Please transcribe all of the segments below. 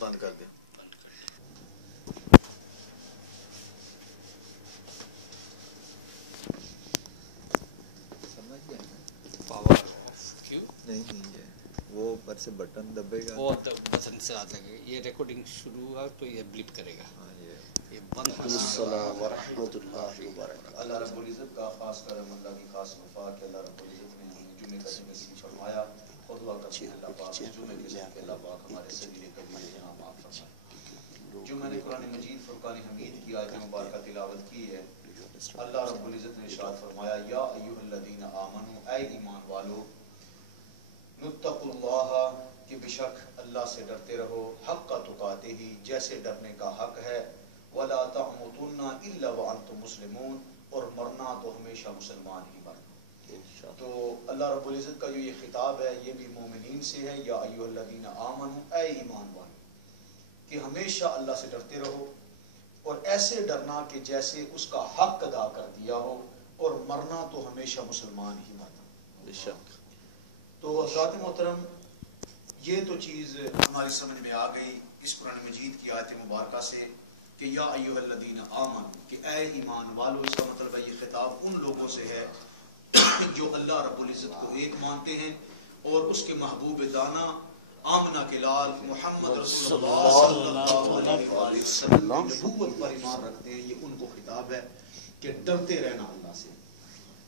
بند کر دیں. Power of کیوں نہیں وہ اوپر سے بٹن دبے گا, وہ بٹن سے آ جائے گا. یہ ریکارڈنگ شروع ہوا تو یہ بلپ کرے گا. یہ بند. السلام ورحمۃ اللہ وبرکاتہ. اللہ رب العزت کا خاص کرم, اللہ کی خاص وفا کہ اللہ رب العزت نے ہمیں جمعے کا دن نصیب فرمایا, اور دعا کرتے ہیں اللہ پاک جمعے کے دن اللہ پاک ہمارے صغیر کبیر گناہ معاف فرمائے. جو میں نے قرآن مجید فرقان حمید کی آیت مبارکہ تلاوت کی ہے, اللہ رب العزت نے ارشاد فرمایا یا ایھا الذین آمنوا, اے ایمان والو, نتقوا اللہ, کہ بے شک اللہ سے ڈرتے رہو, حق تقاتہ, جیسے ڈرنے کا حق ہے, ولا تموتن الا وانتم مسلمون, اور مرنا تو ہمیشہ مسلمان ہی مرنا. تو اللہ رب العزت کا جو یہ خطاب ہے یہ بھی مومنین سے ہے, یا ایھا الذین آمنوا, اے ایمان والو, کہ ہمیشہ اللہ سے ڈرتے رہو, اور ایسے ڈرنا کہ جیسے اس کا حق ادا کر دیا ہو, اور مرنا تو ہمیشہ مسلمان ہی مرنا. بے شک. تو حضرات محترم, یہ تو چیز ہماری سمجھ میں آ گئی اس قرآن مجید کی آیت مبارکہ سے کہ یا ایھا الذین آمنوا, کہ اے ایمان والو. اس کا مطلب ہے یہ خطاب ان لوگوں سے ہے جو اللہ رب العزت کو ایک مانتے ہیں, اور اس کے محبوب دانا آمنہ کے لال محمد رسول اللہ صلی اللہ علیہ وسلم نبوت پر ایمان رکھتے ہیں. یہ ان کو خطاب ہے کہ ڈرتے رہنا اللہ سے.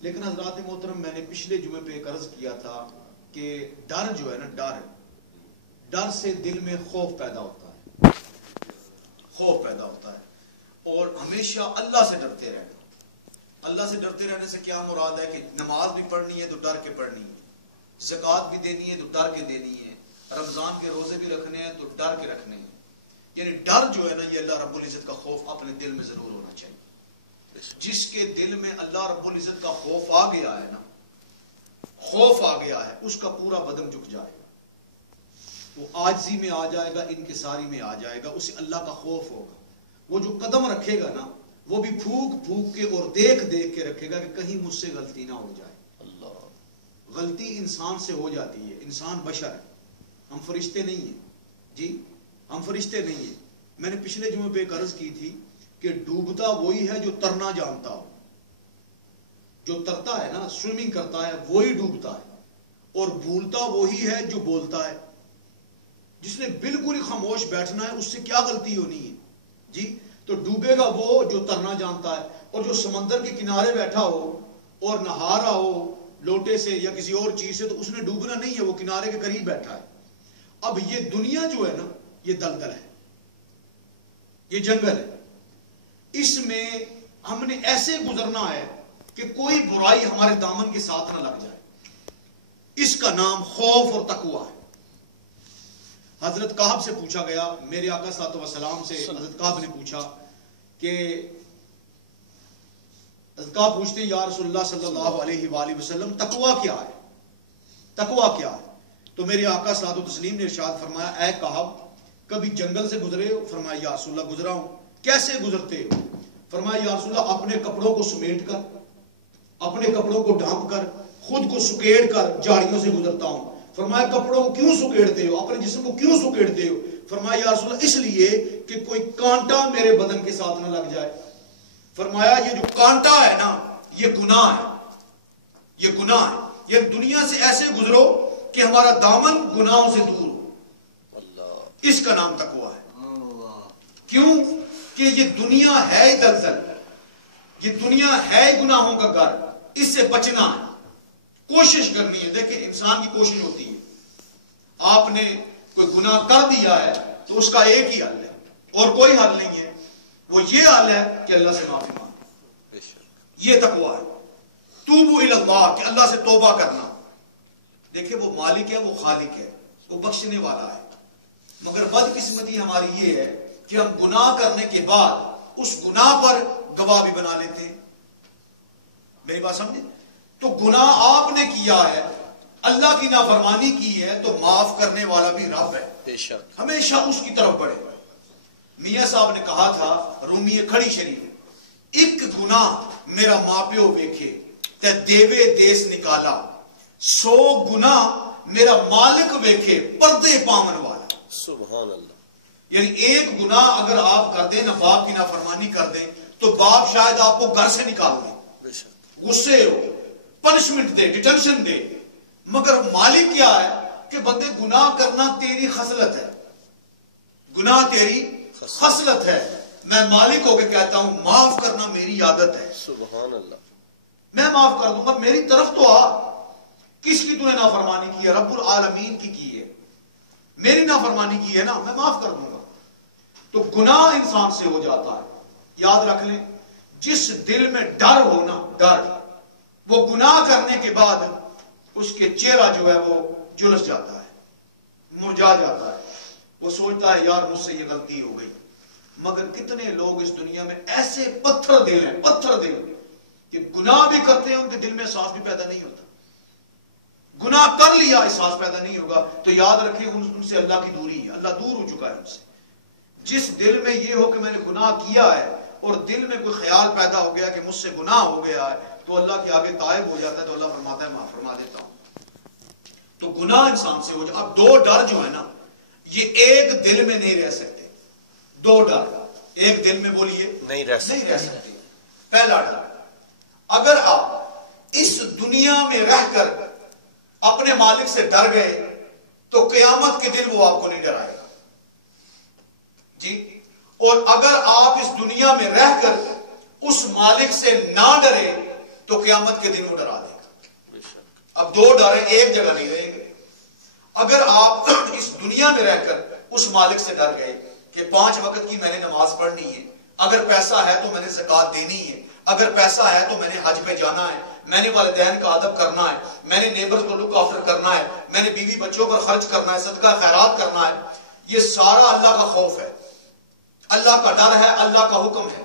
لیکن حضرات محترم, میں نے پچھلے جمعے پہ ایک عرض کیا تھا کہ ڈر جو ہے نا, ڈر سے دل میں خوف پیدا ہوتا ہے, خوف پیدا ہوتا ہے, اور ہمیشہ اللہ سے ڈرتے رہنا. اللہ سے ڈرتے رہنے سے کیا مراد ہے کہ نماز بھی پڑھنی ہے تو ڈر کے پڑھنی ہے, زکوٰۃ بھی دینی ہے تو ڈر کے دینی ہے, رمضان کے روزے بھی رکھنے ہیں تو ڈر کے رکھنے ہیں. یعنی ڈر جو ہے نا, یہ اللہ رب العزت کا خوف اپنے دل میں ضرور ہونا چاہیے. جس کے دل میں اللہ رب العزت کا خوف آ گیا ہے نا, خوف آ گیا ہے, اس کا پورا بدن جھک جائے گا, وہ عاجزی میں آ جائے گا, انکساری میں آ جائے گا, اسے اللہ کا خوف ہوگا. وہ جو قدم رکھے گا نا, وہ بھی پھونک پھونک کے اور دیکھ دیکھ کے رکھے گا کہ کہیں مجھ سے غلطی نہ ہو جائے. اللہ, غلطی انسان سے ہو جاتی ہے, انسان بشر ہے, ہم فرشتے نہیں ہیں. جی, ہم فرشتے نہیں ہیں. میں نے پچھلے جمعے پہ ایک عرض کی تھی کہ ڈوبتا وہی ہے جو ترنا جانتا ہو. جو ترتا ہے نا, سوئمنگ کرتا ہے, وہی ڈوبتا ہے, اور بھولتا وہی ہے جو بولتا ہے. جس نے بالکل ہی خاموش بیٹھنا ہے, اس سے کیا غلطی ہونی ہے جی. تو ڈوبے گا وہ جو ترنا جانتا ہے, اور جو سمندر کے کنارے بیٹھا ہو اور نہا رہا ہو لوٹے سے یا کسی اور چیز سے, تو اس نے ڈوبنا نہیں ہے, وہ کنارے کے قریب بیٹھا ہے. اب یہ دنیا جو ہے نا, یہ دلدل ہے, یہ جنگل ہے. اس میں ہم نے ایسے گزرنا ہے کہ کوئی برائی ہمارے دامن کے ساتھ نہ لگ جائے. اس کا نام خوف اور تقویٰ ہے. حضرت کعب سے پوچھا گیا, میرے آقا صلی اللہ علیہ وسلم سے حضرت کعب نے پوچھا کہ حضرت کعب پوچھتے ہیں یا رسول اللہ صلی اللہ علیہ وآلہ وسلم, تقویٰ کیا ہے, تقویٰ کیا ہے؟ تو میرے آقا صلی اللہ علیہ وسلم نے ارشاد فرمایا, اے کعب, کبھی جنگل سے گزرے ہو؟ فرمایا یا رسول اللہ گزرا ہوں. کیسے گزرتے ہو؟ فرمایا یا رسول اللہ اپنے کپڑوں کو سمیٹ کر, اپنے کپڑوں کو ڈھانپ کر, خود کو سکیڑ کر جھاڑیوں سے گزرتا ہوں. فرمایا کپڑوں کو کیوں سکیڑتے ہو, اپنے جسم کو کیوں سکیڑتے ہو؟ فرمایا یا رسول اللہ اس لیے کہ کوئی کانٹا میرے بدن کے ساتھ نہ لگ جائے. فرمایا یہ جو کانٹا ہے نا, یہ گناہ ہے, یہ گناہ ہے. یہ دنیا سے ایسے گزرو کہ ہمارا دامن گناہوں سے دور ہو. اس کا نام تقویٰ ہے. کیوں کہ یہ دنیا ہے دلدل, یہ دنیا ہے گناہوں کا گھر, اس سے بچنا ہے, کوشش کرنی ہے. دیکھیں انسان کی کوشش ہوتی ہے, آپ نے کوئی گناہ کر دیا ہے تو اس کا ایک ہی حل ہے اور کوئی حل نہیں ہے, وہ یہ حل ہے کہ اللہ سے معافی مانگنا. یہ تقویٰ ہے. توبوا الی اللہ, کہ اللہ سے توبہ کرنا. دیکھیں وہ مالک ہے, وہ خالق ہے, وہ بخشنے والا ہے. مگر بدقسمتی ہماری یہ ہے کہ ہم گناہ کرنے کے بعد اس گناہ پر گواہ بھی بنا لیتے ہیں. میری بات سمجھے؟ تو گناہ آپ نے کیا ہے, اللہ کی نافرمانی کی ہے, تو معاف کرنے والا بھی رب ہے. بے شک. ہمیشہ اس کی طرف بڑھے. میاں صاحب نے کہا تھا, رومی کھڑی شریف, ایک گناہ میرا ماں پیو ویکھے تے دیوے دیس نکالا, 100 گناہ میرا مالک ویکھے پردے پامن والا. سبحان اللہ. یعنی ایک گناہ اگر آپ کر دیں نہ باپ کی نافرمانی کر دیں تو باپ شاید آپ کو گھر سے نکال دے، غصے ہو، پنشمنٹ دے، ڈیٹینشن دے، مگر مالک کیا ہے کہ بندے گناہ کرنا تیری خصلت ہے، گناہ تیری خصلت ہے، میں مالک ہو کے کہتا ہوں معاف کرنا میری عادت ہے، سبحان اللہ، میں معاف کر دوں گا، میری طرف تو آ، کس کی تو نے نافرمانی کی ہے؟ رب العالمین کی ہے، میری نافرمانی کی ہے نا، میں معاف کر دوں گا۔ تو گناہ انسان سے ہو جاتا ہے، یاد رکھ لیں جس دل میں ڈر ہونا، ڈر، وہ گناہ کرنے کے بعد اس کے چہرہ جو ہے وہ جلس جاتا ہے، مرجھا جاتا ہے، وہ سوچتا ہے یار مجھ سے یہ غلطی ہو گئی۔ مگر کتنے لوگ اس دنیا میں ایسے پتھر دل ہیں، پتھر دل، کہ گناہ بھی کرتے ہیں ان کے دل میں احساس بھی پیدا نہیں ہوتا، گناہ کر لیا احساس پیدا نہیں ہوگا، تو یاد رکھیں ان سے اللہ کی دوری ہے، اللہ دور ہو چکا ہے ان سے۔ جس دل میں یہ ہو کہ میں نے گناہ کیا ہے اور دل میں کوئی خیال پیدا ہو گیا کہ مجھ سے گناہ ہو گیا ہے تو اللہ کے آگے تائب ہو جاتا ہے، تو اللہ فرماتا ہے معاف فرما دیتا ہوں۔ تو گناہ انسان سے ہو جائے۔ اب دو ڈر جو ہے نا یہ ایک دل میں نہیں رہ سکتے، دو ڈر ایک دل میں بولیے نہیں رہ سکتے۔ پہلا ڈر، اگر آپ اس دنیا میں رہ کر اپنے مالک سے ڈر گئے تو قیامت کے دن وہ آپ کو نہیں ڈرائے گا جی، اور اگر آپ اس دنیا میں رہ کر اس مالک سے نہ ڈرے تو قیامت کے دن وہ ڈرا دے گا۔ اب دو ڈریں ایک جگہ نہیں رہیں گے۔ اگر آپ اس دنیا میں رہ کر اس مالک سے ڈر گئے کہ 5 وقت کی میں نے نماز پڑھنی ہے، اگر پیسہ ہے تو میں نے زکوٰۃ دینی ہے، اگر پیسہ ہے تو میں نے حج پہ جانا ہے، میں نے والدین کا ادب کرنا ہے، میں نے نیبرز کو لک آفٹر کرنا ہے، میں نے بیوی بچوں پر خرچ کرنا ہے، صدقہ خیرات کرنا ہے، یہ سارا اللہ کا خوف ہے، اللہ کا ڈر ہے، اللہ کا حکم ہے۔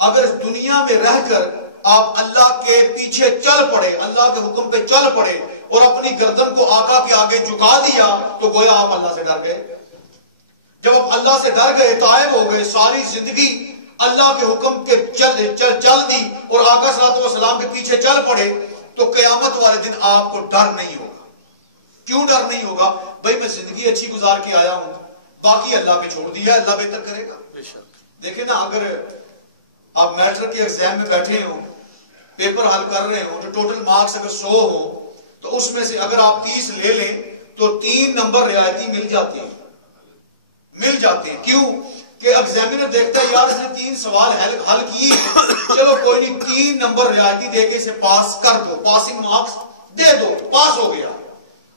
اگر اس دنیا میں رہ کر آپ اللہ کے پیچھے چل پڑے، اللہ کے حکم پہ چل پڑے اور اپنی گردن کو آقا کے آگے جھکا دیا تو گویا آپ اللہ سے ڈر گئے۔ جب آپ اللہ سے ڈر گئے، تائب ہو گئے، ساری زندگی اللہ کے حکم کے چل دی اور آقا صلی اللہ علیہ وسلم کے پیچھے چل پڑے تو قیامت والے دن آپ کو ڈر نہیں ہوگا۔ کیوں ڈر نہیں ہوگا؟ بھائی میں زندگی اچھی گزار کے آیا ہوں، باقی اللہ پہ چھوڑ دیا، اللہ بہتر کرے گا۔ دیکھیں نا، اگر آپ میٹرک کے ایگزام میں بیٹھے ہوں، پیپر حل کر رہے ہوں، تو ٹوٹل مارکس اگر 100 ہوں تو اس میں سے اگر آپ 30 لے لیں تو 3 نمبر رعایتی مل جاتے ہیں۔ کیوں کہ ایگزامینر دیکھتا ہے یار اس نے 3 سوال حل کیے، چلو کوئی نہیں 3 نمبر رعایتی دے کے اسے پاس کر دو، پاسنگ مارکس دے دو، پاس ہو گیا۔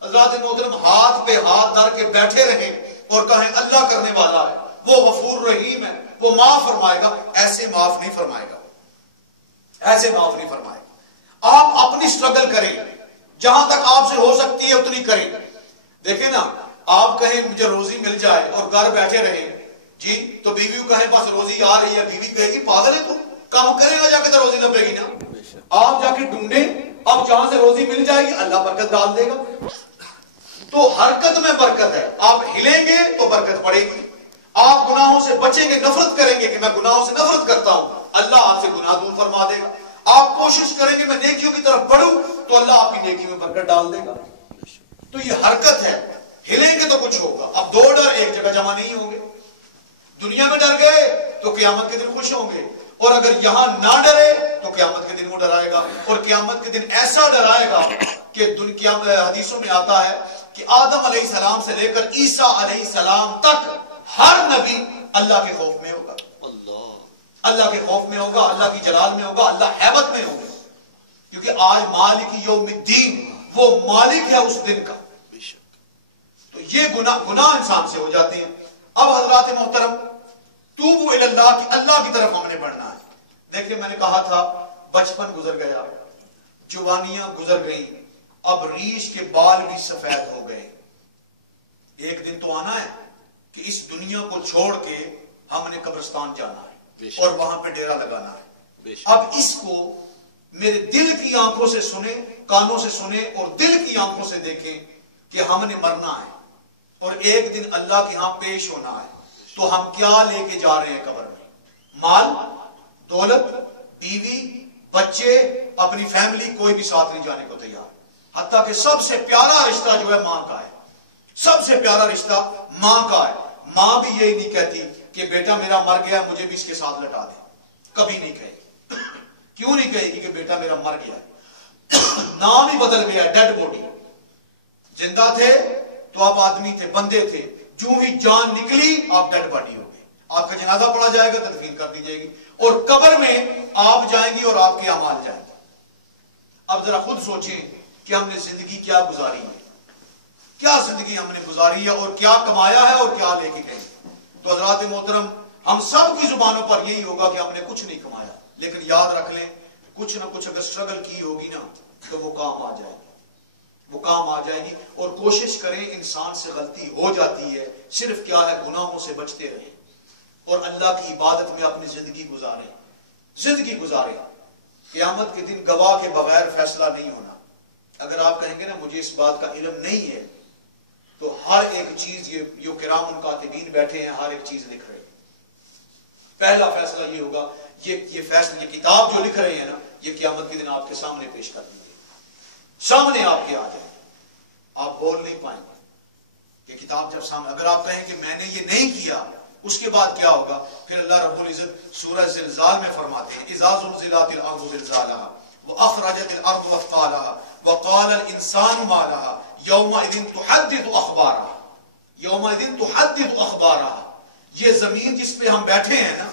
حضرات محترم ہاتھ پہ ہاتھ دھر کے بیٹھے رہیں اور کہیں اللہ کرنے والا ہے، وہ غفور رحیم ہے، وہ معاف فرمائے گا، ایسے معاف نہیں فرمائے گا، ایسے معاف نہیں فرمائے گا۔ آپ اپنی سٹرگل کریں، جہاں تک آپ سے ہو سکتی ہے اتنی کریں۔ دیکھیں نا، آپ کہیں مجھے روزی مل جائے اور گھر بیٹھے رہیں جی، تو بیوی کو کہیں بس روزی آ رہی ہے، بیوی کہے گی پاگل ہے تو کام کرے گا جا کے تو روزی لبے گی نا۔ آپ جا کے ڈھونڈیں، اب جہاں سے روزی مل جائے گی اللہ برکت ڈال دے گا۔ تو حرکت میں برکت ہے، آپ ہلیں گے تو برکت پڑے گی۔ آپ گناہوں سے بچیں گے، نفرت کریں گے کہ میں گناہوں سے نفرت کرتا ہوں، اللہ آپ سے گناہ دور فرما دے گا۔ آپ کوشش کریں گے میں نیکیوں کی طرف بڑھوں تو اللہ آپ کی نیکی میں برکت ڈال دے گا۔ تو یہ حرکت ہے، ہلیں گے تو کچھ ہوگا۔ اب دو ڈر ایک جگہ جمع نہیں ہوں گے۔ دنیا میں ڈر گئے تو قیامت کے دن خوش ہوں گے، اور اگر یہاں نہ ڈرے تو قیامت کے دن وہ ڈرائے گا، اور قیامت کے دن ایسا ڈرائے گا کہ حدیثوں میں آتا ہے کہ آدم علیہ السلام سے لے کر عیسیٰ علیہ السلام تک ہر نبی اللہ کے خوف میں ہوگا، اللہ کے خوف میں ہوگا، اللہ کی جلال میں ہوگا، اللہ ہیبت میں ہوگا، کیونکہ آج مالک یوم الدین، وہ مالک ہے اس دن کا۔ تو یہ گناہ انسان سے ہو جاتے ہیں۔ اب حضرات محترم توبوا الی اللہ، کی اللہ کی طرف ہم نے بڑھنا ہے۔ دیکھیں میں نے کہا تھا بچپن گزر گیا، جوانیاں گزر گئیں، اب ریش کے بال بھی سفید ہو گئے۔ ایک دن تو آنا ہے کہ اس دنیا کو چھوڑ کے ہم نے قبرستان جانا ہے اور وہاں پہ ڈیرا لگانا ہے۔ اب اس کو میرے دل کی آنکھوں سے سنیں، کانوں سے سنیں اور دل کی آنکھوں سے دیکھیں کہ ہم نے مرنا ہے اور ایک دن اللہ کے ہاں پیش ہونا ہے۔ تو ہم کیا لے کے جا رہے ہیں قبر میں؟ مال، دولت، بیوی، بچے، اپنی فیملی، کوئی بھی ساتھ نہیں جانے کو تیار۔ حتیٰ کہ سب سے پیارا رشتہ جو ہے ماں کا ہے، سب سے پیارا رشتہ ماں کا ہے۔ ماں بھی یہی نہیں کہتی کہ بیٹا میرا مر گیا مجھے بھی اس کے ساتھ لٹا دے، کبھی نہیں کہے گی۔ کیوں نہیں کہے گی کہ بیٹا میرا مر گیا؟ نام ہی بدل گیا، ڈیڈ باڈی۔ زندہ تھے تو آپ آدمی تھے، بندے تھے، جو ہی جان نکلی آپ ڈیڈ باڈی ہو گئے۔ آپ کا جنازہ پڑھا جائے گا، تدفین کر دی جائے گی، اور قبر میں آپ جائیں گی اور آپ کے اعمال جائیں گے۔ اب ذرا خود سوچیں کہ ہم نے زندگی کیا گزاری ہے، کیا زندگی ہم نے گزاری ہے، اور کیا کمایا ہے اور کیا لے کے گئے۔ تو حضرات محترم، ہم سب کی زبانوں پر یہی ہوگا کہ ہم نے کچھ نہیں کمایا، لیکن یاد رکھ لیں کچھ نہ کچھ اگر سٹرگل کی ہوگی نا تو وہ کام آ جائے گی، وہ کام آ جائے گی۔ اور کوشش کریں، انسان سے غلطی ہو جاتی ہے، صرف کیا ہے گناہوں سے بچتے رہیں اور اللہ کی عبادت میں اپنی زندگی گزاریں، زندگی گزاریں۔ قیامت کے دن گواہ کے بغیر فیصلہ نہیں ہونا۔ اگر آپ کہیں گے نا مجھے اس بات کا علم نہیں ہے، تو ہر ایک چیز، یہ جو کرام کاتبین بیٹھے ہیں ہر ایک چیز لکھ رہے ہیں۔ پہلا فیصلہ یہ ہوگا، یہ فیصلہ، یہ کتاب جو لکھ رہے ہیں نا، یہ قیامت کے دن آپ کے سامنے پیش کر دی گئی، سامنے آپ کے آ جائے، آپ بول نہیں پائیں گے۔ یہ کتاب جب سامنے، اگر آپ کہیں کہ میں نے یہ نہیں کیا، اس کے بعد کیا ہوگا؟ پھر اللہ رب العزت سورہ زلزال میں فرماتے ہیں اذا زلزلت الارض زلزالها واخرجت الارض اثقالها وقال الانسان ما لها يومئذ تحدث اخبارها، يومئذ تحدث اخبارها۔ یہ زمین جس پہ ہم بیٹھے ہیں نا،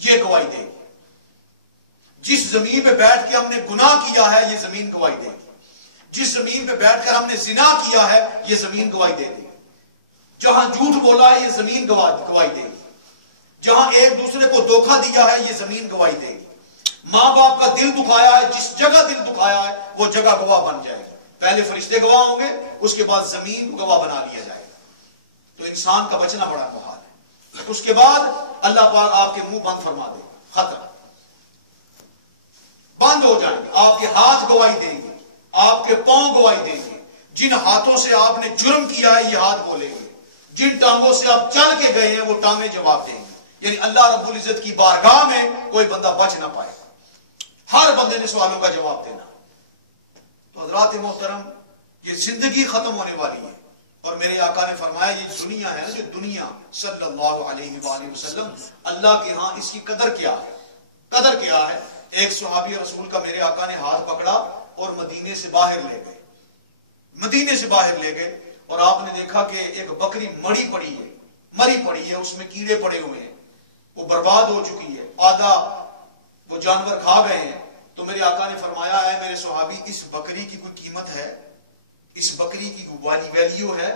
یہ گواہی دے گی۔ جس زمین پہ بیٹھ کے ہم نے گناہ کیا ہے، یہ زمین گواہی دے گی۔ جس زمین پہ بیٹھ کر ہم نے زنا کیا ہے، یہ زمین گواہی دے گی۔ جہاں جھوٹ بولا ہے، یہ زمین گواہی دے گی۔ جہاں ایک دوسرے کو دھوکہ دیا ہے، یہ زمین گواہی دے گی۔ ماں باپ کا دل دکھایا ہے، جس جگہ دل دکھایا ہے وہ جگہ گواہ بن جائے گی۔ پہلے فرشتے گواہ ہوں گے، اس کے بعد زمین کو گواہ بنا لیا جائے گا۔ تو انسان کا بچنا بڑا محال ہے۔ اس کے بعد اللہ پاک آپ کے منہ بند فرما دے گا، خطرہ بند ہو جائیں گے۔ آپ کے ہاتھ گواہی دیں گے، آپ کے پاؤں گواہی دیں گے۔ جن ہاتھوں سے آپ نے جرم کیا ہے، یہ ہاتھ بولیں گے۔ جن ٹانگوں سے آپ چل کے گئے ہیں، وہ ٹانگیں جواب دیں گے۔ یعنی اللہ رب العزت کی بارگاہ میں کوئی بندہ بچ نہ پائے گا، ہر بندے نے سوالوں کا جواب دینا۔ تو حضرات محترم، یہ زندگی ختم ہونے والی ہے، اور میرے آقا نے فرمایا یہ دنیا ہے نا، جو دنیا صلی اللہ علیہ وآلہ وسلم، اللہ کے ہاں اس کی قدر کیا ہے، قدر کیا ہے۔ ایک صحابی رسول کا میرے آقا نے ہاتھ پکڑا اور مدینے سے باہر لے گئے، مدینے سے باہر لے گئے، اور آپ نے دیکھا کہ ایک بکری مری پڑی ہے، اس میں کیڑے پڑے ہوئے ہیں، وہ برباد ہو چکی ہے، آدھا وہ جانور کھا گئے ہیں۔ تو میرے آقا نے فرمایا ہے میرے صحابی، اس بکری کی کوئی قیمت ہے؟ اس بکری کی ویلیو ہے؟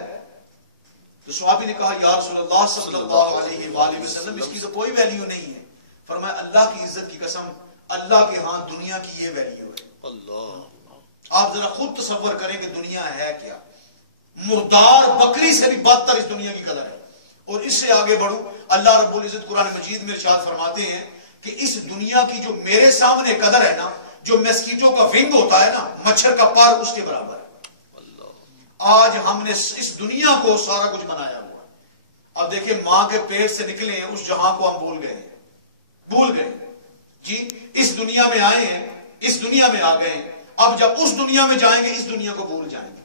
تو صحابی نے کہا یا رسول اللہ صلی اللہ علیہ وآلہ وسلم، اس کی تو کوئی ویلیو نہیں ہے۔ فرمایا اللہ کی عزت کی قسم، اللہ کے ہاں دنیا کی یہ ویلیو ہے۔ اللہ، آپ ذرا خود تصور کریں کہ دنیا ہے کیا۔ مردار بکری سے بھی بدتر اس دنیا کی قدر ہے۔ اور اس سے آگے بڑھوں، اللہ رب العزت قرآن مجید میں ارشاد فرماتے ہیں کہ اس دنیا کی جو میرے سامنے قدر ہے نا، جو میسکیٹو کا ونگ ہوتا ہے نا، مچھر کا پر، اس کے برابر ہے۔ آج ہم نے اس دنیا کو سارا کچھ بنایا ہوا ہے۔ اب دیکھیں ماں کے پیٹ سے نکلے ہیں، اس جہاں کو ہم بھول گئے جی۔ اس دنیا میں آئے ہیں، اس دنیا میں آ گئے ہیں، اب جب اس دنیا میں جائیں گے، اس دنیا کو بھول جائیں گے۔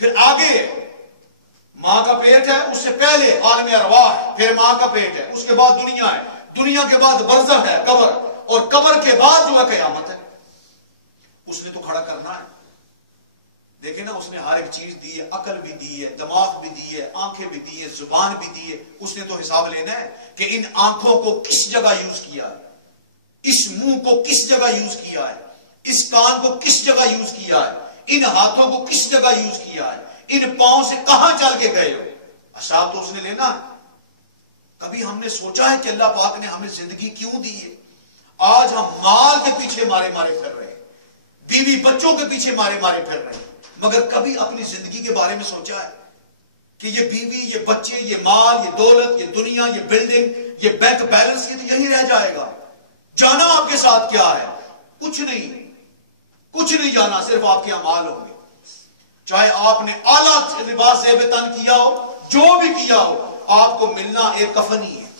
پھر آگے ماں کا پیٹ ہے، اس سے پہلے عالم ارواح ہے، پھر ماں کا پیٹ ہے، اس کے بعد دنیا ہے، دنیا کے بعد برزخ ہے، قبر، اور قبر کے بعد جو ہے قیامت ہے۔ اس نے تو کھڑا کرنا ہے۔ دیکھیں نا، اس نے ہر ایک چیز دی ہے، عقل بھی دی ہے، دماغ بھی دی ہے، آنکھیں بھی دی ہے، زبان بھی دی ہے۔ اس نے تو حساب لینا ہے کہ ان آنکھوں کو کس جگہ یوز کیا ہے، اس منہ کو کس جگہ یوز کیا ہے، اس کان کو کس جگہ یوز کیا ہے، ان ہاتھوں کو کس جگہ یوز کیا ہے، ان پاؤں سے کہاں چل کے گئے ہو۔ حساب تو اس نے لینا ہے۔ کبھی ہم نے سوچا ہے کہ اللہ پاک نے ہمیں زندگی کیوں دی ہے؟ آج ہم مال کے پیچھے مارے پھر رہے ہیں، بیوی بچوں کے پیچھے مارے پھر رہے ہیں، مگر کبھی اپنی زندگی کے بارے میں سوچا ہے کہ یہ بیوی، یہ بچے، یہ مال، یہ دولت، یہ دنیا، یہ بلڈنگ، یہ بینک بیلنس، یہ تو یہی رہ جائے گا۔ جانا آپ کے ساتھ کیا ہے؟ کچھ نہیں جانا، صرف آپ کے اعمال ہوں گے۔ چاہے آپ نے اعلیٰ لباس زیب تن کیا ہو، جو بھی کیا ہو، آپ کو ملنا ایک کفن ہی ہے۔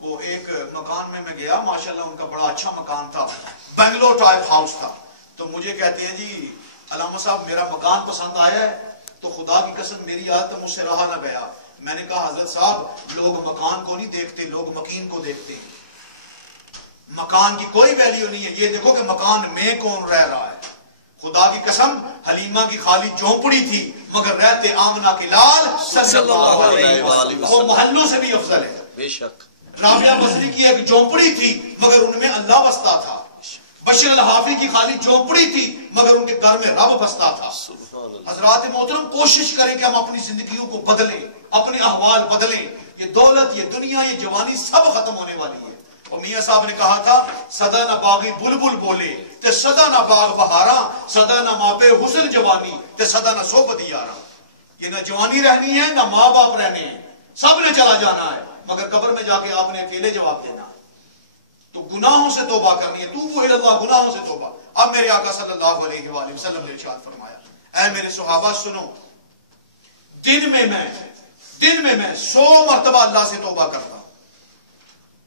وہ ایک مکان میں گیا، ماشاءاللہ ان کا بڑا اچھا مکان تھا، بنگلور ٹائپ ہاؤس تھا۔ تو مجھے کہتے ہیں جی علامہ صاحب میرا مکان پسند آیا ہے، تو خدا کی قسم میری عادت مجھ سے رہا نہ گیا، میں نے کہا حضرت صاحب لوگ مکان کو نہیں دیکھتے، لوگ مکین کو دیکھتے ہیں. مکان کی کوئی ویلیو نہیں ہے، یہ دیکھو کہ مکان میں کون رہ رہا ہے. خدا کی قسم حلیمہ کی خالی جھونپڑی تھی مگر رہتے آمنہ کے لال صلی اللہ علیہ وسلم، وہ محلوں سے بھی افضل ہے. بے شک. رابعہ بصری کی ایک جھونپڑی تھی مگر ان میں اللہ بستا تھا. بشر الحافی کی خالی جھونپڑی تھی مگر ان کے گھر میں رب بستا تھا. حضرات محترم کوشش کریں کہ ہم اپنی زندگیوں کو بدلیں، اپنے احوال بدلیں. یہ دولت، یہ دنیا، یہ جوانی سب ختم ہونے والی ہے. اور میاں صاحب نے کہا تھا صدا نہ باغی بلبل بولے تے صدا نہ باغ بہاراں، صدا نہ ماپے حسن جوانی تے صدا نہ صحبت یاراں. یہ نہ جوانی رہنی ہے نہ ماں باپ رہنے ہیں، سب نے چلا جانا ہے مگر قبر میں جا کے آپ نے اکیلے جواب دینا ہے. تو گناہوں سے توبہ کرنی ہے. توبوا الی اللہ، گناہوں سے توبہ. اب میرے آقا صلی اللہ علیہ وآلہ وسلم نے ارشاد فرمایا، اے میرے صحابہ سنو، دن میں میں 100 مرتبہ اللہ سے توبہ کرتا ہوں.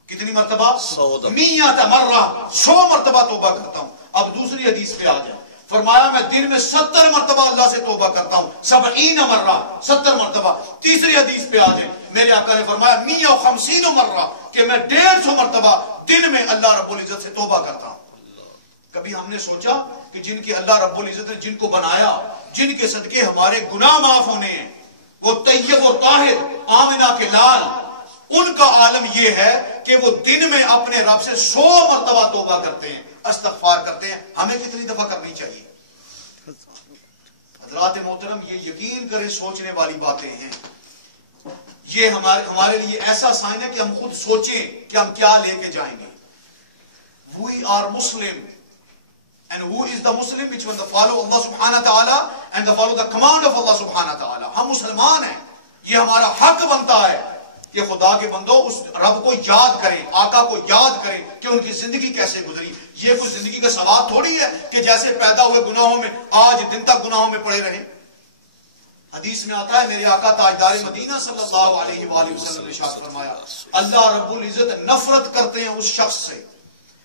کتنی مرتبہ؟ 100 مرہ، 100 مرتبہ توبہ کرتا ہوں. اب دوسری حدیث پہ آ جائیں. فرمایا میں دن میں 70 مرتبہ اللہ سے توبہ کرتا ہوں. 70 مرہ، 70 مرتبہ. تیسری حدیث پہ آ جائیں. میرے آقا نے فرمایا 150 مرہ، کہ میں 150 مرتبہ دن میں اللہ رب العزت سے توبہ کرتا ہوں. کبھی ہم نے سوچا کہ جن کے اللہ رب العزت نے جن کو بنایا، جن کے صدقے ہمارے گناہ معاف ہونے ہیں، وہ طیب و طاہر آمنہ کے لال، ان کا عالم یہ ہے کہ وہ دن میں اپنے رب سے 100 مرتبہ توبہ کرتے ہیں، استغفار کرتے ہیں. ہمیں کتنی دفعہ کرنی چاہیے؟ حضرات محترم یہ یقین کریں سوچنے والی باتیں ہیں. یہ ہمارے لیے ایسا سائن ہے کہ ہم خود سوچیں کہ ہم کیا لے کے جائیں گے. We are Muslim, and who is the Muslim which will follow Allah subhanahu wa ta'ala and follow the command of Allah subhanahu wa ta'ala. ہم مسلمان ہیں. یہ ہمارا حق بنتا ہے کہ خدا کے بندو اس رب کو یاد کریں، آقا کو یاد کریں کہ ان کی زندگی کیسے گزری. یہ کوئی زندگی کا ثواب تھوڑی ہے کہ جیسے پیدا ہوئے گناہوں میں آج دن تک گناہوں میں پڑے رہیں. حدیث میں آتا ہے میرے آقا تاجدار مدینہ صلی اللہ علیہ وآلہ وسلم نے ارشاد فرمایا، اللہ رب العزت نفرت کرتے ہیں اس شخص سے.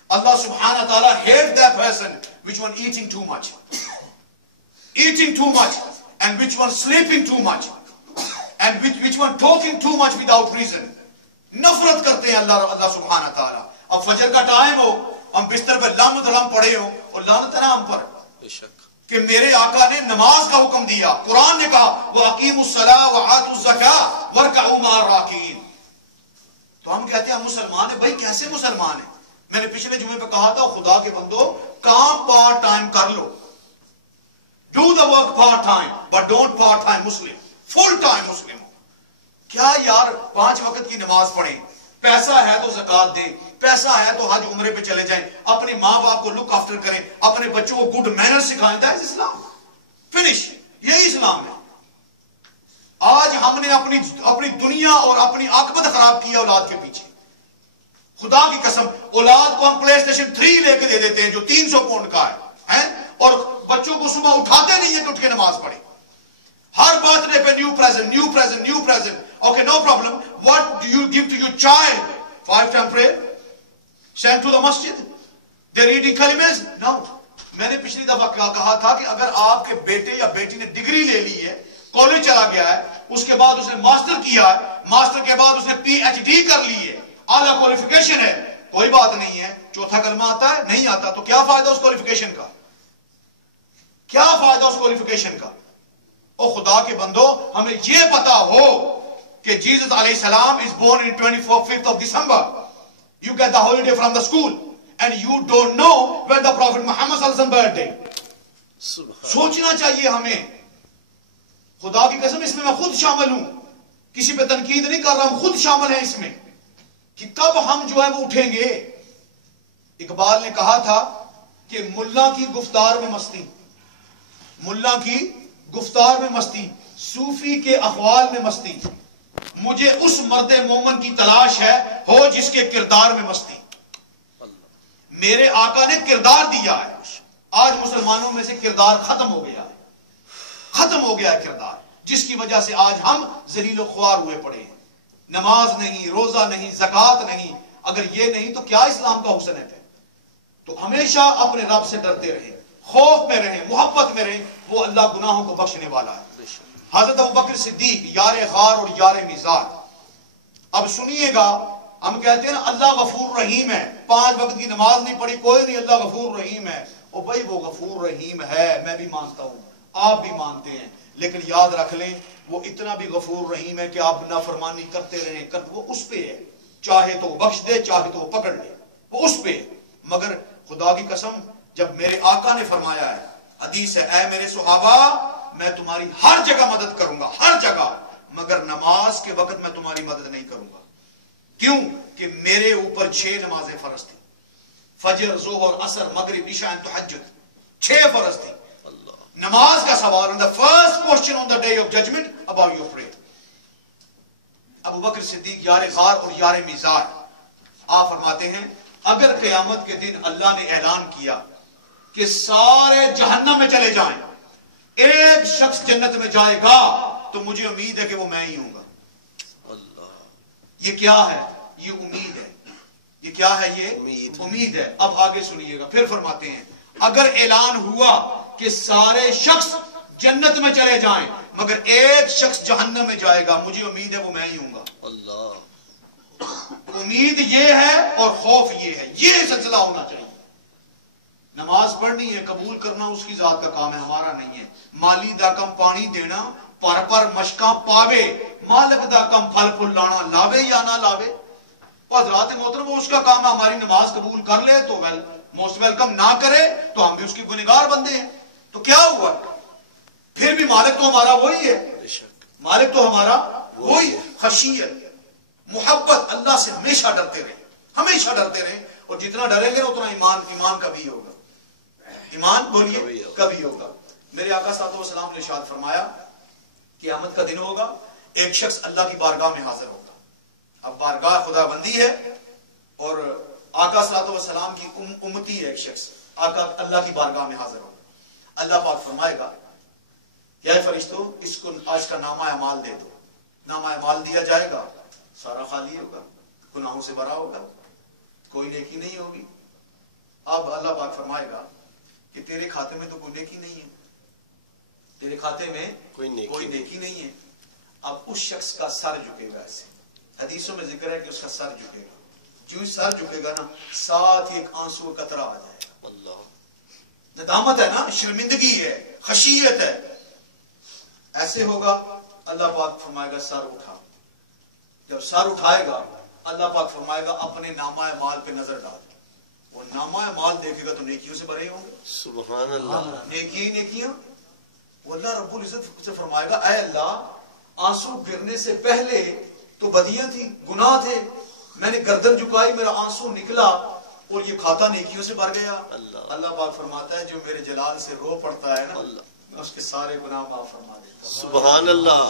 Allah subhanahu wa ta'ala hates that person which one eating too much and which one sleeping too much and which one talking too much without reason. نفرت کرتے ہیں اللہ سبحانہ wa ta'ala. اب فجر کا ٹائم ہو، ہم بستر پر لم دلم پڑے ہوں اور لعنت ہے ہم پر کہ میرے آقا نے نماز کا حکم دیا. قرآن نے کہا وَأَقِيمُوا الصَّلَاةَ وَآتُوا الزَّكَاةَ وَارْكَعُوا مَعَ الرَّاكِعِينَ. تو ہم کہتے ہیں ہم مسلمان ہیں. بھائی کیسے مسلمان ہیں؟ میں نے پچھلے جمعے پہ کہا تھا خدا کے بندو کام پارٹ ٹائم کر لو. Do the work part time but don't part time Muslim. Full time Muslim ہو. کیا یار 5 وقت کی نماز پڑھیں، پیسہ ہے تو زکات دیں، پیسہ ہے تو حج عمرے پہ چلے جائیں، اپنے ماں باپ کو لک آفٹر کریں، اپنے بچوں کو گڈ مینر سکھائیں. That is Islam. فنش. یہی اسلام ہے. آج ہم نے اپنی دنیا اور اپنی عاقبت خراب کی اولاد کے پیچھے. خدا کی قسم اولاد کو ہم پلے اسٹیشن 3 لے کے دے دیتے ہیں جو 300 پاؤنڈ کا ہے اور بچوں کو صبح اٹھاتے نہیں ہیں کہ اٹھ کے نماز پڑھیں. ہر برتھ ڈے پہ new present. Okay, no problem. What do you give to your child? 5-time prayer? Send to the masjid? They're reading kalimas? No. میں نے پچھلی دفعہ کہا تھا کہ اگر آپ کے بیٹے یا بیٹی نے ڈگری لے لی ہے، کالج چلا گیا ہے، اس کے بعد اس نے ماسٹر کیا ہے، ماسٹر کے بعد اس نے PhD کر لی ہے، اعلیٰ کوالیفیکیشن ہے، کوئی بات نہیں ہے. چوتھا کلمہ آتا ہے؟ نہیں آتا. تو کیا فائدہ اس کوالیفیکیشن کا؟ کیا فائدہ اس کوالیفیکیشن کا؟ او خدا کے بندو ہمیں یہ پتا ہو کہ جیسس علیہ السلام is born in 25th of December. You get the holiday from the school and you don't know when the Prophet Muhammad صلی اللہ علیہ وسلم birthday. سوچنا چاہیے ہمیں. خدا کی قسم اس میں خود شامل ہوں، کسی پہ تنقید نہیں کر رہا ہوں، خود شامل ہیں اس میں کہ کب ہم جو ہے وہ اٹھیں گے. اقبال نے کہا تھا کہ ملا کی گفتار میں مستی، ملا کی گفتار میں مستی، صوفی کے اقوال میں مستی، مجھے اس مرد مومن کی تلاش ہے ہو جس کے کردار میں مستی. میرے آقا نے کردار دیا ہے. آج مسلمانوں میں سے کردار ختم ہو گیا ہے، ختم ہو گیا ہے کردار، جس کی وجہ سے آج ہم ذلیل و خوار ہوئے پڑے ہیں. نماز نہیں، روزہ نہیں، زکوٰۃ نہیں. اگر یہ نہیں تو کیا اسلام کا حسن ہے؟ تو ہمیشہ اپنے رب سے ڈرتے رہیں، خوف میں رہیں، محبت میں رہیں. وہ اللہ گناہوں کو بخشنے والا ہے. حضرت ابوبکر صدیق یار غار اور یار میزار. اب سنیے گا، ہم کہتے ہیں نا اللہ غفور رحیم ہے، 5 وقت کی نماز نہیں پڑھی کوئی نہیں، اللہ غفور رحیم ہے. او بھائی وہ غفور رحیم ہے، میں بھی مانتا ہوں، آپ بھی مانتے ہیں، لیکن یاد رکھ لیں وہ اتنا بھی غفور رحیم ہے کہ آپ نافرمانی کرتے رہیں وہ اس پہ ہے، چاہے تو وہ بخش دے چاہے تو وہ پکڑ لے، وہ اس پہ. مگر خدا کی قسم جب میرے آقا نے فرمایا ہے، حدیث ہے، اے میرے صحابہ میں تمہاری ہر جگہ مدد کروں گا، ہر جگہ، مگر نماز کے وقت میں تمہاری مدد نہیں کروں گا. کیوں کہ میرے اوپر 6 نمازیں فرض تھی، فجر، ظہر، عصر، مغرب، عشاء، تہجد، 6 فرض تھی. نماز کا سوال on the first question on the day of judgment about your prayer. ابو بکر صدیق یار غار اور یار میزار. آپ فرماتے ہیں اگر قیامت کے دن اللہ نے اعلان کیا کہ سارے جہنم میں چلے جائیں، ایک شخص جنت میں جائے گا، تو مجھے امید ہے کہ وہ میں ہی ہوں گا. یہ کیا ہے؟ یہ امید ہے. یہ کیا ہے؟ یہ امید ہے. اب آگے سنیے گا، پھر فرماتے ہیں اگر اعلان ہوا کہ سارے شخص جنت میں چلے جائیں مگر ایک شخص جہنم میں جائے گا، مجھے امید ہے وہ میں ہی ہوں گا. امید یہ ہے اور خوف یہ ہے، یہ سلسلہ ہونا چاہیے. نماز پڑھنی ہے، قبول کرنا اس کی ذات کا کام ہے، ہمارا نہیں ہے. مالی دا کم پانی دینا، پر مشکاں پاوے، مالک دا کم پھل پھل لانا، لاوے یا نہ لاوے. حضرات محترم وہ اس کا کام ہے، ہماری نماز قبول کر لے تو موسٹ ویلکم، نہ کرے تو ہم بھی اس کی گنہگار بندے ہیں. تو کیا ہوا؟ پھر بھی مالک تو ہمارا وہی ہے، مالک تو ہمارا وہی ہے. خشیت، محبت، اللہ سے ہمیشہ ڈرتے رہیں، ہمیشہ ڈرتے رہیں. اور جتنا ڈریں گے اتنا ایمان کبھی ہوگا، ایمان بولیے کبھی ہوگا. میرے آقا صلی اللہ علیہ وسلم نے ارشاد فرمایا قیامت کا دن ہوگا، ایک شخص اللہ کی بارگاہ میں حاضر ہوگا. اب بارگاہ خدا بندی ہے اور آقا صلی اللہ علیہ وسلم کی امتی ہے. ایک شخص آقا اللہ کی بارگاہ میں حاضر ہوگا. اللہ پاک فرمائے گا یا فرشتوں اس کو آج کا نامہ اعمال دے دو. نامہ اعمال دیا جائے گا، سارا خالی ہوگا، گناہوں سے بھرا ہوگا، کوئی نیکی نہیں ہوگی. اب اللہ پاک فرمائے گا کہ تیرے کھاتے میں تو کوئی نیکی نہیں ہے، تیرے کھاتے میں کوئی نیکی نہیں ہے. اب اس شخص کا سر جھکے گا. ایسے حدیثوں میں ذکر ہے کہ اس کا سر جھکے گا. جو سر جھکے گا نا ساتھ ہی ایک آنسو کا قطرہ آ جائے گا. ندامت ہے نا، شرمندگی ہے، خشیت ہے. ایسے ہوگا. اللہ پاک فرمائے گا سر اٹھا. جب سر اٹھائے گا اللہ پاک فرمائے گا اپنے نامہ مال پہ نظر ڈال. وہ نامہ مال دیکھے گا تو نیکیوں سے بھرے ہوں گے. سبحان اللہ. نیکیاں. وہ اللہ رب العزت سے فرمائے گا اے اللہ آنسو گرنے سے پہلے تو بدیاں تھی، گناہ تھے، میں نے گردن جھکائی، میرا آنسو نکلا اور یہ کھاتا نیکیوں سے بھر گیا. اللہ پاک فرماتا ہے جو میرے جلال سے رو پڑتا ہے نا میں اس کے سارے گناہ معاف فرما دیتا ہوں. سبحان اللہ.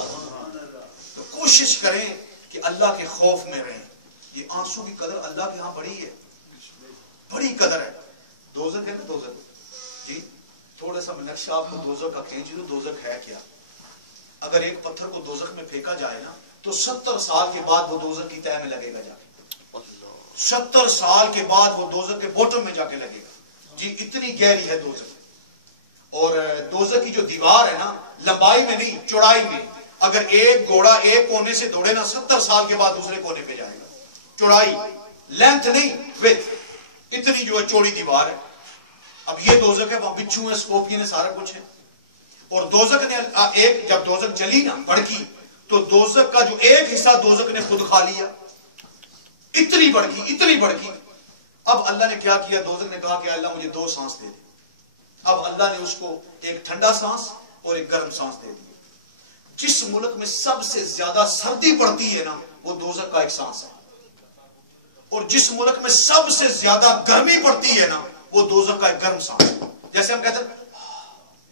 تو کوشش کریں کہ اللہ کے خوف میں رہیں. یہ آنسو کی قدر اللہ کے ہاں بڑی ہے، بڑی قدر ہے. دوزخ ہے نا، دوزخ جی تھوڑا سا نقشہ آپ کو دوزخ کا کھینچ دو. دوزخ ہے کیا؟ اگر ایک پتھر کو دوزخ میں پھینکا جائے نا تو 70 سال کے بعد وہ دوزخ کی تہہ میں لگے گا جا کے. 70 سال کے بعد وہ دوزخ کے بوٹم میں جا کے لگے گا. جی اتنی گہری ہے دوزخ. اور دوزخ کی جو دیوار ہے نا لمبائی میں نہیں چوڑائی میں، اگر ایک گھوڑا ایک کونے سے دوڑے نا 70 سال کے بعد دوسرے کونے پہ جائے گا. چوڑائی، لینتھ نہیں، ویڈتھ. اتنی جو ہے چوڑی دیوار ہے. اب یہ دوزخ ہے، وہاں بچھو ہے، اسکورپین ہے، سارا کچھ ہے. اور دوزخ نے ایک جب دوزخ جلی نا بڑکی تو دوزخ کا جو ایک حصہ دوزخ نے خود کھا لیا. اتنی بڑکی، اتنی بڑکی. اب اللہ نے کیا کیا؟ دوزخ نے کہا کہ اللہ مجھے 2 سانس دے دے. اب اللہ نے اس کو ایک ٹھنڈا سانس اور ایک گرم سانس دے دی. جس ملک میں سب سے زیادہ سردی پڑتی ہے نا وہ دوزخ کا ایک سانس ہے، اور جس ملک میں سب سے زیادہ گرمی پڑتی ہے نا وہ دوزخ کا ایک گرم سانس. جیسے ہم کہتے ہیں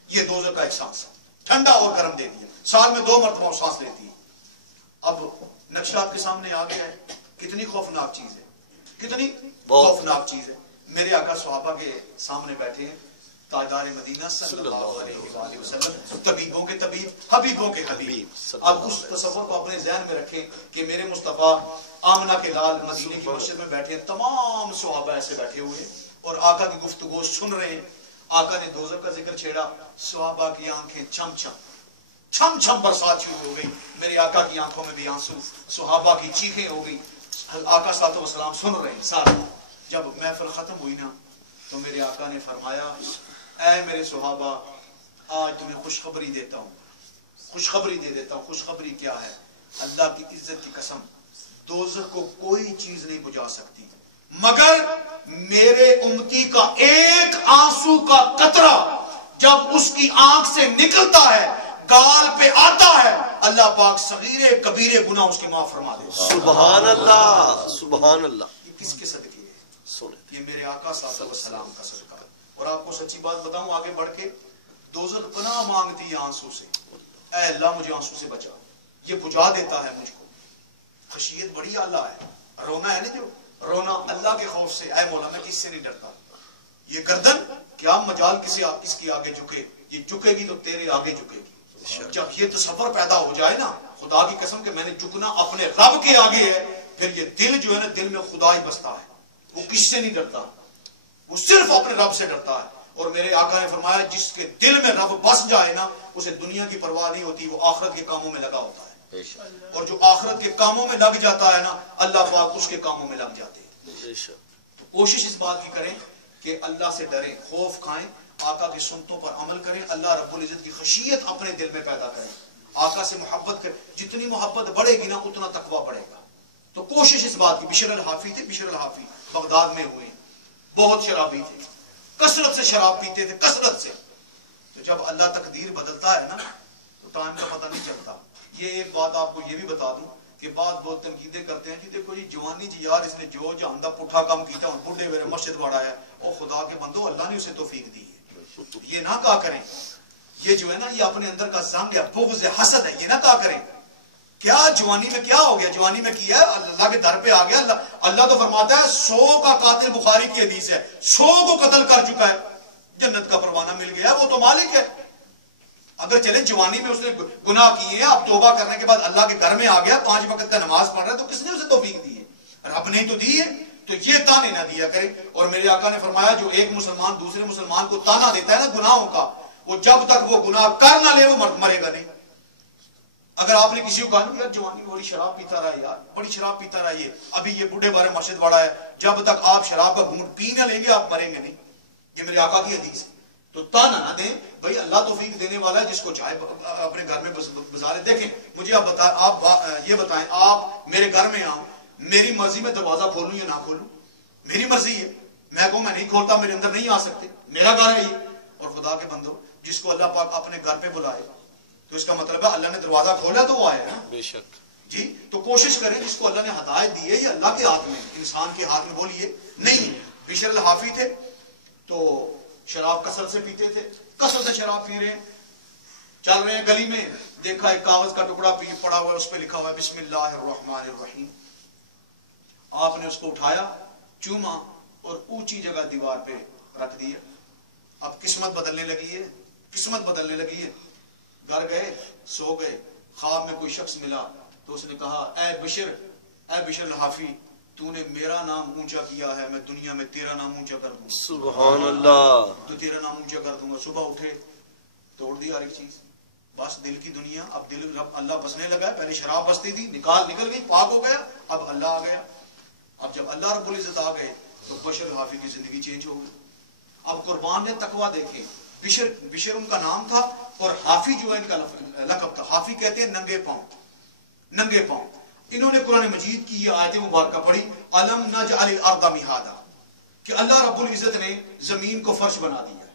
یہ دوزخ کا ایک سانس ہے، ٹھنڈا اور گرم دے دیا. سال میں 2 مرتبہ سانس لیتی ہے. اب نقشہ آپ کے سامنے آ گیا ہے. کتنی خوفناک چیز ہے، کتنی خوفناک چیز ہے. میرے آقا صحابہ کے سامنے بیٹھے ہیں، تاجدار مدینہ صلی اللہ علیہ وآلہ وسلم، طبیبوں کے طبیب، حبیبوں کے حبیب. اب اس تصور کو اپنے ذہن میں رکھیں کہ میرے مصطفیٰ آمنہ کے لال مدینے کی مسجد میں بیٹھے ہیں، تمام صحابہ ایسے بیٹھے ہوئے اور آقا کی گفتگو سن رہے ہیں. آقا نے دوزخ کا ذکر چھیڑا، صحابہ کی آنکھیں چھم چھم. چھم چھم برسات شروع ہو گئی. میرے آقا کی آنکھوں میں بھی آنسو, صحابہ کی چیخیں ہو گئی. آقا صلی اللہ علیہ وسلم سن رہے ہیں سارے. جب محفل ختم ہوئی نا تو میرے آقا نے فرمایا, اے میرے صحابہ, آج تمہیں خوشخبری دیتا ہوں, خوشخبری دے دیتا ہوں. خوشخبری کیا ہے؟ اللہ کی عزت کی قسم, دوزخ کو کوئی چیز نہیں بجھا سکتی مگر میرے امتی کا ایک آنسو کا قطرہ جب اس کی آنکھ سے نکلتا ہے, گال پہ آتا ہے, اللہ پاک صغیرے کبیرے گناہ اس کی معاف فرما دیتا ہے. سبحان اللہ, سبحان اللہ. یہ کس کے صدقے ہے؟ سنے یہ میرے آقا صلی اللہ علیہ وسلم کا صدقہ. اور آپ کو سچی بات بتاؤں آگے بڑھ کے, دوزخ پناہ مانگتی ہے آنسو سے. اے اللہ مجھے آنسو سے بچا, یہ بجھا دیتا ہے مجھ کو. خشیت بڑی اعلیٰ ہے. رونا ہے نا, جو رونا اللہ کے خوف سے, اے مولا میں کس سے نہیں ڈرتا. یہ گردن کیا مجال کس کی آگے جھکے, یہ جھکے گی تو تیرے آگے جھکے گی. جب یہ تصور پیدا ہو جائے نا خدا کی قسم کہ میں نے جھکنا اپنے رب کے آگے ہے, پھر یہ دل جو ہے نا, دل میں خدا ہی بستا ہے. وہ کس سے نہیں ڈرتا, وہ صرف اپنے رب سے ڈرتا ہے. اور میرے آقا نے فرمایا جس کے دل میں رب بس جائے نا اسے دنیا کی پرواہ نہیں ہوتی, وہ آخرت کے کاموں میں لگا ہوتا ہے. اور جو آخرت کے کاموں میں لگ جاتا ہے نا اللہ پاک اس کے کاموں میں لگ جاتے ہیں. تو کوشش اس بات کی کریں کہ اللہ سے ڈریں, خوف کھائیں, آقا کی سنتوں پر عمل کریں, اللہ رب العزت کی خشیت اپنے دل میں پیدا کریں, آقا سے محبت کریں. جتنی محبت بڑھے گی نا اتنا تقویٰ بڑھے گا. تو کوشش اس بات کی. بشر الحافی تھے, بشر الحافی بغداد میں ہوئے, بہت شرابی تھے, کثرت سے شراب پیتے تھے, کثرت سے. تو جب اللہ تقدیر بدلتا ہے نا تو ٹائم کا پتہ نہیں چلتا. یہ ایک بات آپ کو یہ بھی بتا دوں کہ بعض بہت تنقیدیں کرتے ہیں, جی دیکھو جی جوانی جی یار اس نے جو جاندہ پٹھا کام کیتا ہے, بڈھے میرے مسجد واڑا ہے, او خدا کے بندو اللہ نے اسے توفیق دی ہے. یہ نہ کہا کریں, یہ جو ہے نا یہ اپنے اندر کا زنگ ہے, بغض حسد ہے, یہ نہ کہا کریں کیا جوانی میں کیا ہو گیا, جوانی میں کیا ہے اللہ کے در پہ آ گیا. اللہ تو فرماتا ہے 100 کا قاتل, بخاری کی حدیث ہے, 100 کو قتل کر چکا ہے, جنت کا پروانہ مل گیا, وہ تو مالک ہے. اگر چلے جوانی میں اس نے گناہ کیے ہیں, اب توبہ کرنے کے بعد اللہ کے گھر میں آ گیا, 5 وقت کا نماز پڑھ رہا ہے, تو کس نے اسے توفیق دی ہے؟ رب نے تو دی ہے. تو یہ تانے نہ دیا کرے. اور میرے آقا نے فرمایا جو ایک مسلمان دوسرے مسلمان کو تانا دیتا ہے نا گناہوں کا, وہ جب تک وہ گناہ کر نہ لے وہ مرے گا نہیں. اگر آپ نے کسی کو کہا یار جوانی بڑی شراب پیتا رہا, یار بڑی شراب پیتا رہا, یہ ابھی یہ بوڑھے بارے مسجد واڑا ہے, جب تک آپ شراب کا گھونٹ پی نہ لیں گے آپ مریں گے نہیں. یہ میرے آقا کی حدیث ہے. تو تانا نہ دیں بھائی, اللہ توفیق دینے والا ہے, جس کو چاہے اپنے گھر میں گزارے. دیکھیں مجھے آپ یہ بتائیں, آپ میرے گھر میں آؤ, میری مرضی میں دروازہ کھولوں یا نہ کھولوں, میری مرضی ہے. میں کہوں میں نہیں کھولتا, میرے اندر نہیں آ سکتے, میرا گھر ہے یہ. اور خدا کے بندو جس کو اللہ پاک اپنے گھر پہ بلائے تو اس کا مطلب ہے اللہ نے دروازہ کھولا تو وہ آئے نا. بے شک جی. تو کوشش کریں, جس کو اللہ نے ہدایت دی ہے یہ اللہ کے ہاتھ میں, انسان کے ہاتھ میں بولیے نہیں. بشر الحافی تھے تو شراب کثرت سے پیتے تھے, کثرت سے شراب پی رہے ہیں, چل رہے ہیں گلی میں, دیکھا ایک کاغذ کا ٹکڑا پڑا ہوا ہے, اس پہ لکھا ہوا ہے بسم اللہ الرحمن الرحیم. آپ نے اس کو اٹھایا, چوما اور اونچی جگہ دیوار پہ رکھ دیا. اب قسمت بدلنے لگی ہے, قسمت بدلنے لگی ہے. گھر گئے, سو گئے, خواب میں کوئی شخص ملا تو اس نے کہا اے بشر الحافی, تو نے میرا نام اونچا کیا ہے, میں دنیا میں تیرا نام اونچا کر دوں. سبحان اللہ. تو تیرا نام اونچا کر دوں گا. صبح اٹھے, توڑ دیا ہر ایک چیز, بس دل کی دنیا. اب دل اللہ بسنے لگا, پہلے شراب بستی تھی, نکل گئی, پاک ہو گیا, اب اللہ آ گیا. اب جب اللہ رب العزت آ گئے تو بشر الحافی کی زندگی چینج ہو گئی. اب قربان نے تقویٰ دیکھے. بشر ان کا نام تھا اور حافی جو ہے ان کا لقب تھا. حافی کہتے ہیں ننگے پاؤں, ننگے پاؤں. انہوں نے قرآن مجید کی یہ آیت مبارکہ پڑھی, الم نجعل الارض مہادا, کہ اللہ رب العزت نے زمین کو فرش بنا دیا,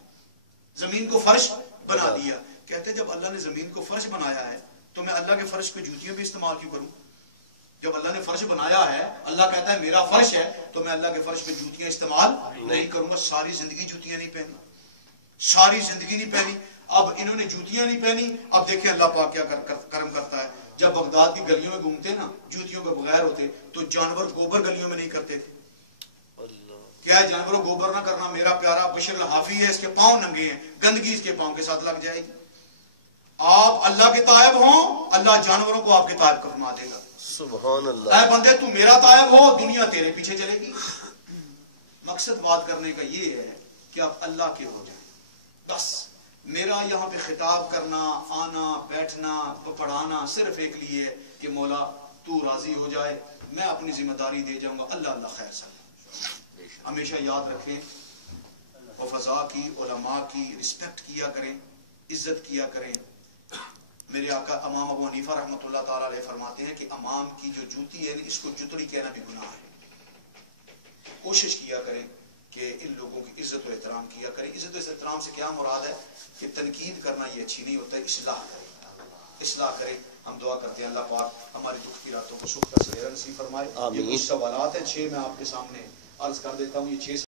زمین کو فرش بنا دیا. کہتے ہیں جب اللہ نے زمین کو فرش بنایا ہے تو میں اللہ کے فرش پہ جوتیاں بھی استعمال کیوں کروں؟ جب اللہ نے فرش بنایا ہے, اللہ کہتا ہے میرا فرش ہے, تو میں اللہ کے فرش پہ جوتیاں استعمال نہیں کروں گا. ساری زندگی جوتیاں نہیں پہنی, ساری زندگی نہیں پہنی. اب انہوں نے جوتیاں نہیں پہنی. اب دیکھیں اللہ پاک کیا کرم کرتا ہے. جب بغداد کی گلیوں میں گھومتے نا جوتیوں کے بغیر ہوتے تو جانور گوبر گلیوں میں نہیں کرتے تھے. کیا ہے جانوروں گوبر نہ کرنا؟ میرا پیارا بشر الحافی ہے, اس کے پاؤں ننگے ہیں, گندگی اس کے پاؤں کے ساتھ لگ جائے گی. آپ اللہ کے تائب ہوں, اللہ جانوروں کو آپ کے تائب فرما دے گا. سبحان اللہ. اے بندے تو میرا تائب ہو, دنیا تیرے پیچھے چلے گی. مقصد بات کرنے کا یہ ہے کہ آپ اللہ کے ہو جائیں, بس میرا یہاں پہ خطاب کرنا، آنا، بیٹھنا، پڑھانا صرف ایک لیے ہے کہ مولا تو راضی ہو جائے، میں اپنی ذمہ داری دے جاؤں گا، اللہ اللہ خیر سب۔ ہمیشہ یاد رکھیں حفظاء کی، علماء کی رسپیکٹ کیا کریں، عزت کیا کریں۔ میرے آقا امام ابو حنیفہ رحمۃ اللہ تعالیٰ علیہ فرماتے ہیں کہ امام کی جو جوتی ہے اس کو جتڑی کہنا بھی گناہ ہے۔ کوشش کیا کریں کہ ان لوگوں کی عزت و احترام کیا کریں۔ عزت و احترام سے کیا مراد ہے کہ تنقید کرنا یہ اچھی نہیں ہوتا ہے، اصلاح کریں، اصلاح کریں۔ ہم دعا کرتے ہیں اللہ پاک ہماری دکھ کی راتوں کو سکھ کا سویرا نصیب فرمائے۔ یہ کچھ سوالات ہیں 6 میں آپ کے سامنے عرض کر دیتا ہوں۔ یہ 6